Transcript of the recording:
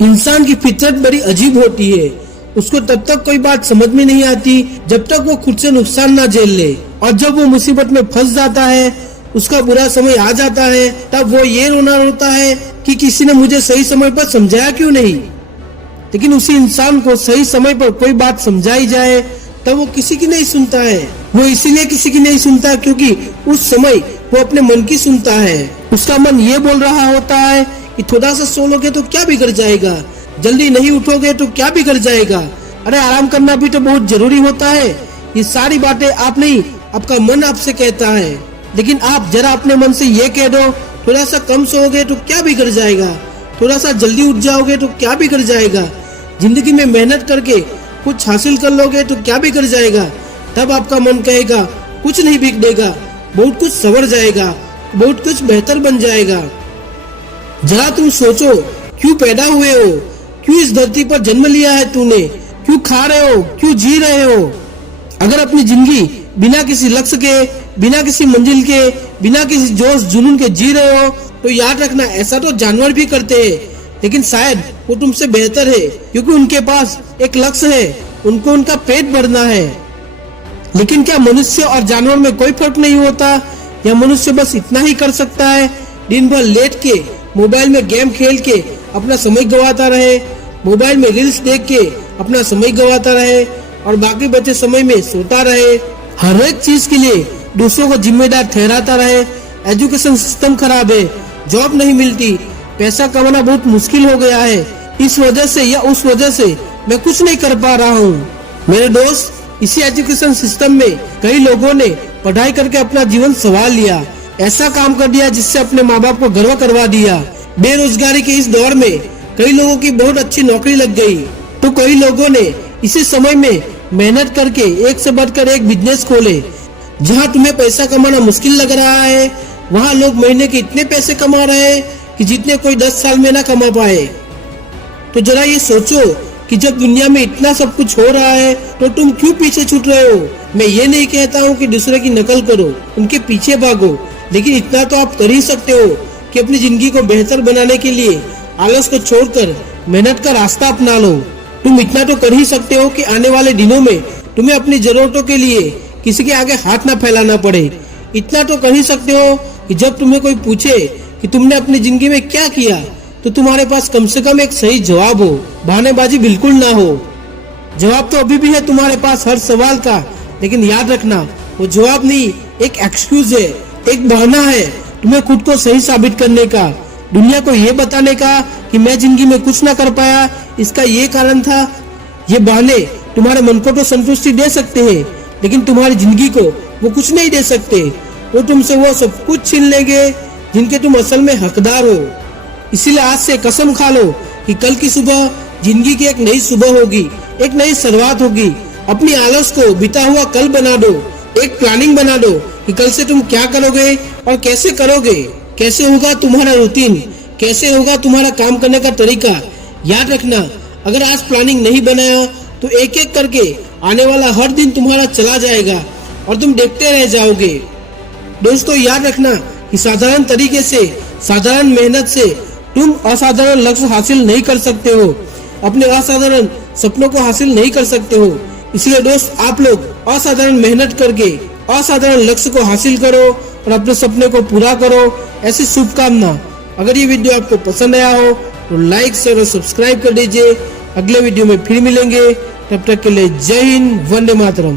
इंसान की फितरत बड़ी अजीब होती है। उसको तब तक कोई बात समझ में नहीं आती जब तक वो खुद से नुकसान ना झेल ले, और जब वो मुसीबत में फंस जाता है, उसका बुरा समय आ जाता है, तब वो ये रोना रोता है कि किसी ने मुझे सही समय पर समझाया क्यों नहीं। लेकिन उसी इंसान को सही समय पर कोई बात समझाई जाए तब वो किसी की नहीं सुनता है। वो इसीलिए किसी की नहीं सुनता क्योंकि उस समय वो अपने मन की सुनता है। उसका मन ये बोल रहा होता है कि थोड़ा सा सो लोगे तो क्या बिगड़ जाएगा, जल्दी नहीं उठोगे तो क्या बिगड़ जाएगा, अरे आराम करना भी तो बहुत जरूरी होता है। ये सारी बातें आप नहीं, आपका मन आपसे कहता है। लेकिन आप जरा अपने मन से ये कह दो, थोड़ा सा कम सोओगे तो क्या बिगड़ जाएगा, थोड़ा सा जल्दी उठ जाओगे तो क्या बिगड़ जाएगा, जिंदगी में मेहनत करके कुछ हासिल कर लोगे तो क्या बिगड़ जाएगा। तब आपका मन कहेगा कुछ नहीं बिगड़ेगा, बहुत कुछ संवर जाएगा, बहुत कुछ बेहतर बन जाएगा। जरा तुम सोचो, क्यों पैदा हुए हो, क्यों इस धरती पर जन्म लिया है तूने, क्यों खा रहे हो, क्यों जी रहे हो। अगर अपनी जिंदगी बिना किसी लक्ष्य के, बिना किसी मंजिल के, बिना किसी जोश जुनून के जी रहे हो तो याद रखना ऐसा तो जानवर भी करते हैं, लेकिन शायद वो तुमसे बेहतर है क्योंकि उनके पास एक लक्ष्य है, उनको उनका पेट भरना है। लेकिन क्या मनुष्य और जानवर में कोई फर्क नहीं होता, या मनुष्य बस इतना ही कर सकता है, दिन भर लेट के मोबाइल में गेम खेल के अपना समय गवाता रहे, मोबाइल में रील्स देख के अपना समय गवाता रहे और बाकी बचे समय में सोता रहे, हर एक चीज के लिए दूसरों को जिम्मेदार ठहराता रहे। एजुकेशन सिस्टम खराब है, जॉब नहीं मिलती, पैसा कमाना बहुत मुश्किल हो गया है, इस वजह से या उस वजह से मैं कुछ नहीं कर पा रहा हूँ। मेरे दोस्त, इसी एजुकेशन सिस्टम में कई लोगों ने पढ़ाई करके अपना जीवन संवार लिया, ऐसा काम कर दिया जिससे अपने माँ बाप को गर्व करवा दिया। बेरोजगारी के इस दौर में कई लोगों की बहुत अच्छी नौकरी लग गई, तो कई लोगों ने इसी समय में मेहनत करके एक से बढ़कर एक बिजनेस खोले। जहाँ तुम्हें पैसा कमाना मुश्किल लग रहा है, वहाँ लोग महीने के इतने पैसे कमा रहे हैं कि जितने कोई 10 साल में ना कमा पाए। तो जरा ये सोचो कि जब दुनिया में इतना सब कुछ हो रहा है तो तुम क्यों पीछे छूट रहे हो। मैं ये नहीं कहता हूँ कि दूसरे की नकल करो, उनके पीछे भागो, लेकिन इतना तो आप कर ही सकते हो कि अपनी जिंदगी को बेहतर बनाने के लिए आलस को छोड़कर मेहनत का रास्ता अपना लो। तुम इतना तो कर ही सकते हो कि आने वाले दिनों में तुम्हें अपनी जरूरतों के लिए किसी के आगे हाथ ना फैलाना पड़े। इतना तो कर ही सकते हो कि जब तुम्हें कोई पूछे कि तुमने अपनी जिंदगी में क्या किया तो तुम्हारे पास कम से कम एक सही जवाब हो, बहानेबाजी बिल्कुल ना हो। जवाब तो अभी भी है तुम्हारे पास हर सवाल का, लेकिन याद रखना वो जवाब नहीं, एक एक्सक्यूज है, एक बहाना है तुम्हें खुद को सही साबित करने का, दुनिया को ये बताने का कि मैं जिंदगी में कुछ ना कर पाया, इसका ये कारण था। ये बहाने तुम्हारे मन को तो संतुष्टि दे सकते हैं, लेकिन तुम्हारी जिंदगी को वो कुछ नहीं दे सकते। वो तुमसे वो सब कुछ छीन लेंगे जिनके तुम असल में हकदार हो। इसीलिए आज से कसम खा लो कि कल की सुबह जिंदगी की एक नई सुबह होगी, एक नई शुरुआत होगी। अपनी आलस को बीता हुआ कल बना दो, एक प्लानिंग बना दो कि कल से तुम क्या करोगे और कैसे करोगे, कैसे होगा तुम्हारा रूटीन, कैसे होगा तुम्हारा काम करने का तरीका। याद रखना, अगर आज प्लानिंग नहीं बनाया तो एक एक करके आने वाला हर दिन तुम्हारा चला जाएगा और तुम देखते रह जाओगे। दोस्तों, याद रखना कि साधारण तरीके से, साधारण मेहनत से तुम असाधारण लक्ष्य हासिल नहीं कर सकते हो, अपने असाधारण सपनों को हासिल नहीं कर सकते हो। इसलिए दोस्त, आप लोग असाधारण मेहनत करके असाधारण लक्ष्य को हासिल करो और अपने सपने को पूरा करो, ऐसी शुभकामना। अगर ये वीडियो आपको पसंद आया हो तो लाइक, शेयर और सब्सक्राइब कर दीजिए। अगले वीडियो में फिर मिलेंगे, तब तक के लिए जय हिंद, वंदे मातरम।